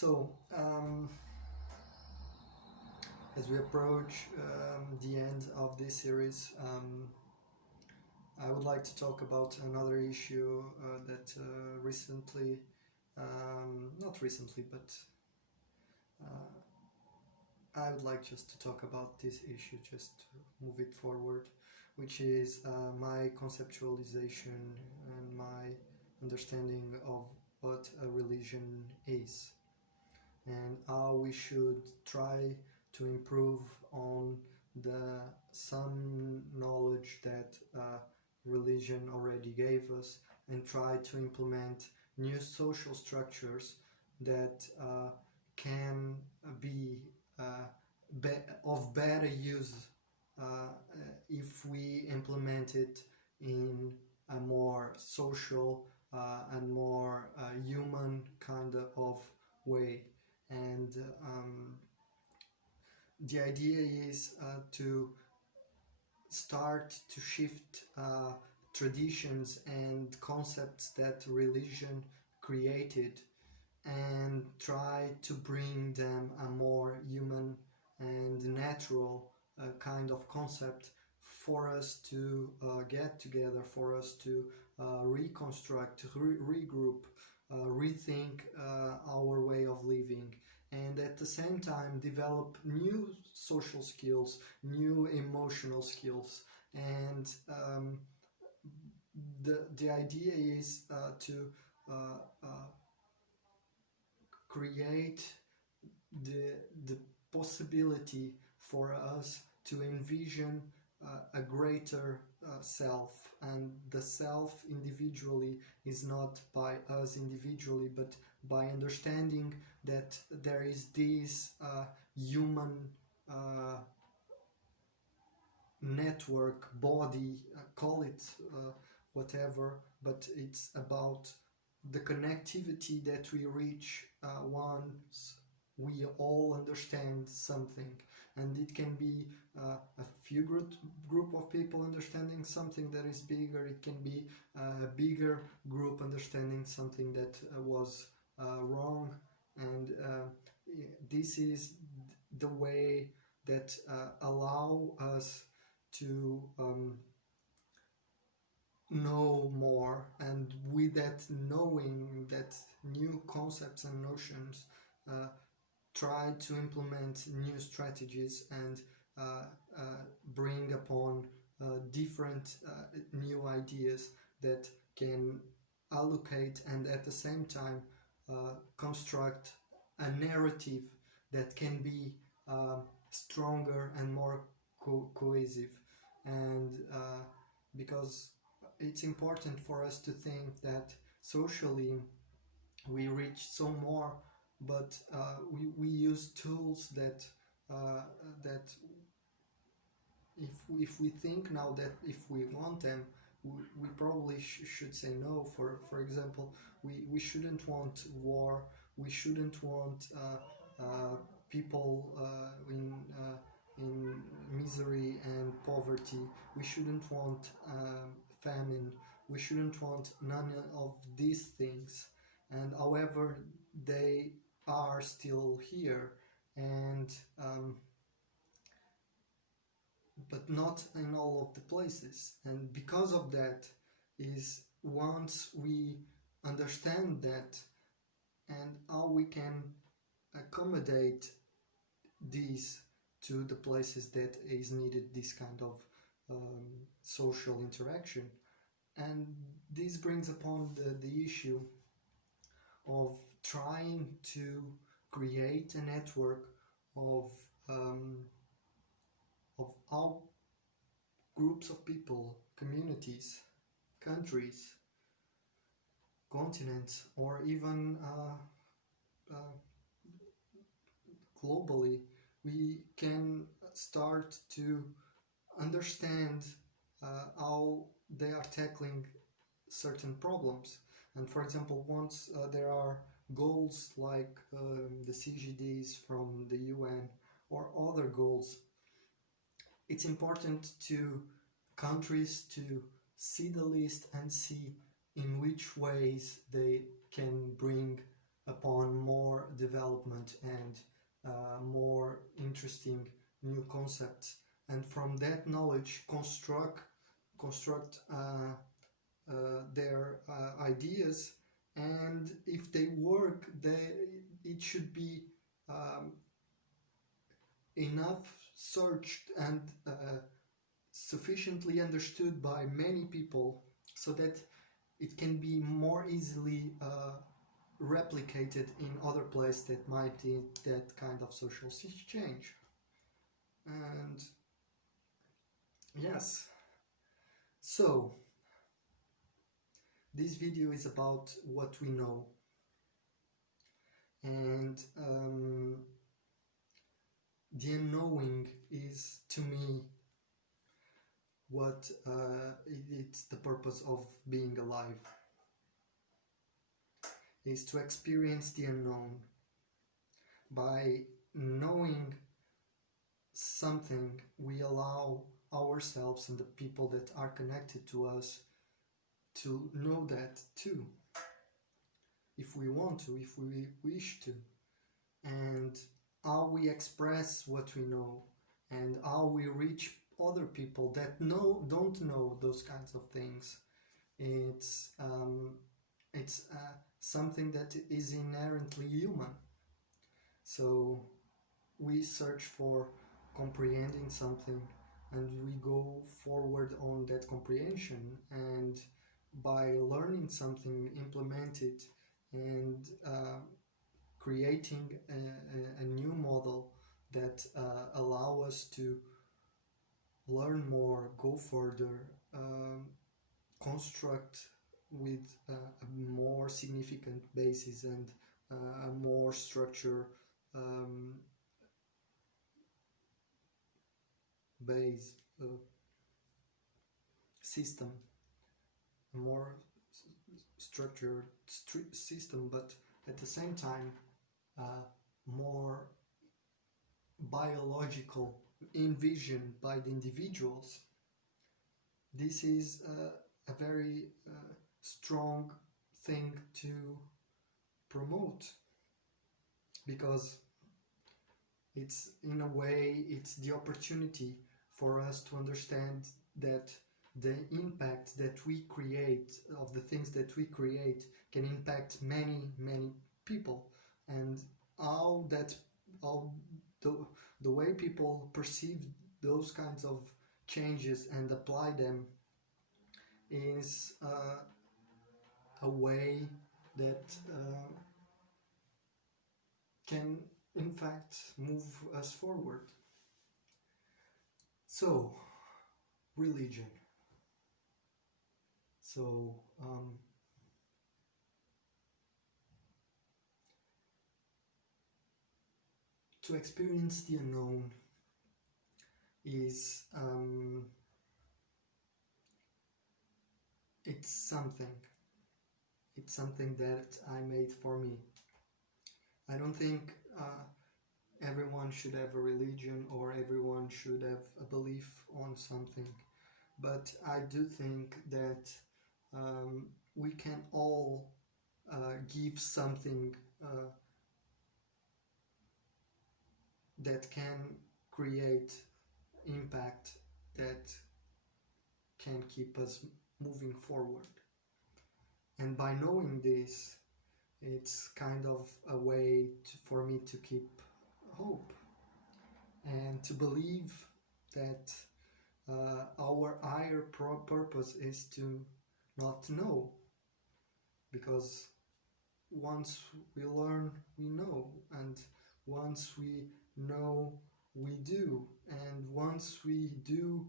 So, as we approach the end of this series, I would like to talk about another issue that recently, not recently, but I would like just to talk about this issue, just to move it forward, which is my conceptualization and my understanding of what a religion is, and how we should try to improve on the some knowledge that religion already gave us, and try to implement new social structures that can be, of better use if we implement it in a more social and more human kind of way. And the idea is to start to shift traditions and concepts that religion created, and try to bring them a more human and natural kind of concept for us to get together, for us to reconstruct, regroup, rethink our way of living, and at the same time develop new social skills, new emotional skills. And the idea is to create the possibility for us to envision a greater self, and the self individually is not by us individually, but by understanding that there is this human network, body, call it whatever, but it's about the connectivity that we reach once we all understand something. And it can be a few group of people understanding something that is bigger, it can be a bigger group understanding something that was wrong. And this is the way that allow us to know more, and with that knowing, that new concepts and notions, try to implement new strategies, and bring upon different new ideas that can allocate and at the same time construct a narrative that can be stronger and more cohesive. And because it's important for us to think that socially we reach so more, but we use tools that that if we think now that if we want them, we probably should say no. For example, we shouldn't want war, we shouldn't want people in misery and poverty, we shouldn't want famine, we shouldn't want none of these things. And however, they are still here, and but not in all of the places. And because of that, is once we understand that, and how we can accommodate these to the places that is needed this kind of social interaction. And this brings upon the issue of trying to create a network of how groups of people, communities, countries, continents, or even globally, we can start to understand how they are tackling certain problems. And for example, once there are goals like the CGDs from the UN or other goals, it's important to countries to see the list and see in which ways they can bring upon more development and more interesting new concepts, and from that knowledge construct their ideas, and if they work, it should be um, enough searched and sufficiently understood by many people so that it can be more easily replicated in other places that might need that kind of social change. And yes, so this video is about what we know, and the unknowing is, to me, what it's the purpose of being alive, is to experience the unknown. By knowing something, we allow ourselves and the people that are connected to us to know that too, if we want to, if we wish to. And how we express what we know, and how we reach other people that don't know those kinds of things, it's something that is inherently human. So we search for comprehending something, and we go forward on that comprehension, and by learning something, implement it, and creating a new model that allow us to learn more, go further, construct with a more significant basis and a more structure base system, a more structured system, but at the same time more biological, envisioned by the individuals. This is a very strong thing to promote, because it's, in a way, it's the opportunity for us to understand that the impact that we create, of the things that we create, can impact many people, and how the way people perceive those kinds of changes and apply them is a way that can in fact move us forward. So, religion. So to experience the unknown is it's something that I made for me. I don't think everyone should have a religion, or everyone should have a belief on something, but I do think that we can all give something that can create impact, that can keep us moving forward. And by knowing this, it's kind of a way for me to keep hope and to believe that our higher purpose is to not know, because once we learn, we know, and once we know, we do, and once we do,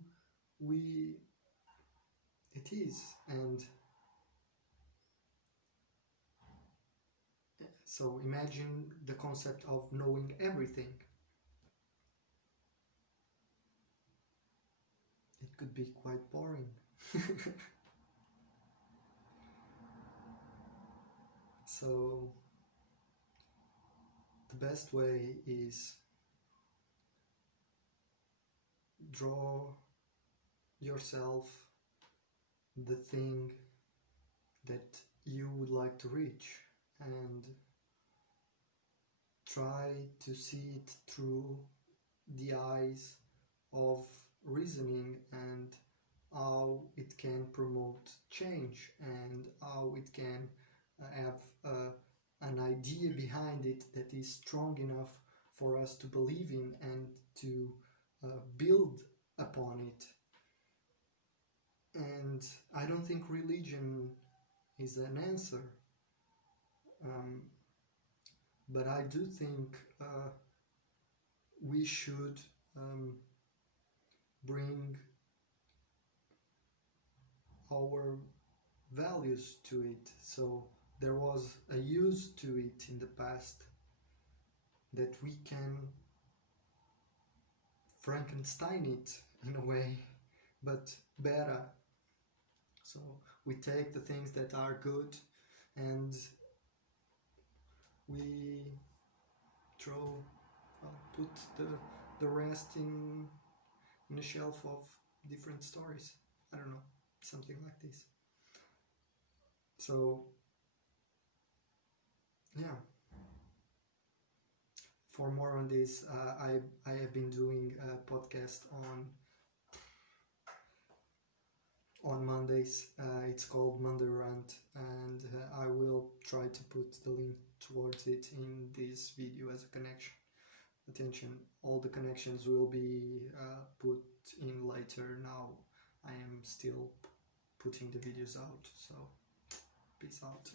it is. And so imagine the concept of knowing everything. It could be quite boring. So the best way is draw yourself the thing that you would like to reach, and try to see it through the eyes of reasoning and how it can promote change and how it can have an idea behind it that is strong enough for us to believe in and to build upon it. And I don't think religion is an answer, but I do think we should bring our values to it. So there was a use to it in the past that we can Frankenstein it in a way, but better. So we take the things that are good and we put the rest in a shelf of different stories. I don't know, something like this. So yeah, for more on this, I have been doing a podcast on Mondays. It's called Monday Rant, and I will try to put the link towards it in this video as a connection. Attention, all the connections will be put in later. Now I am still putting the videos out, so peace out.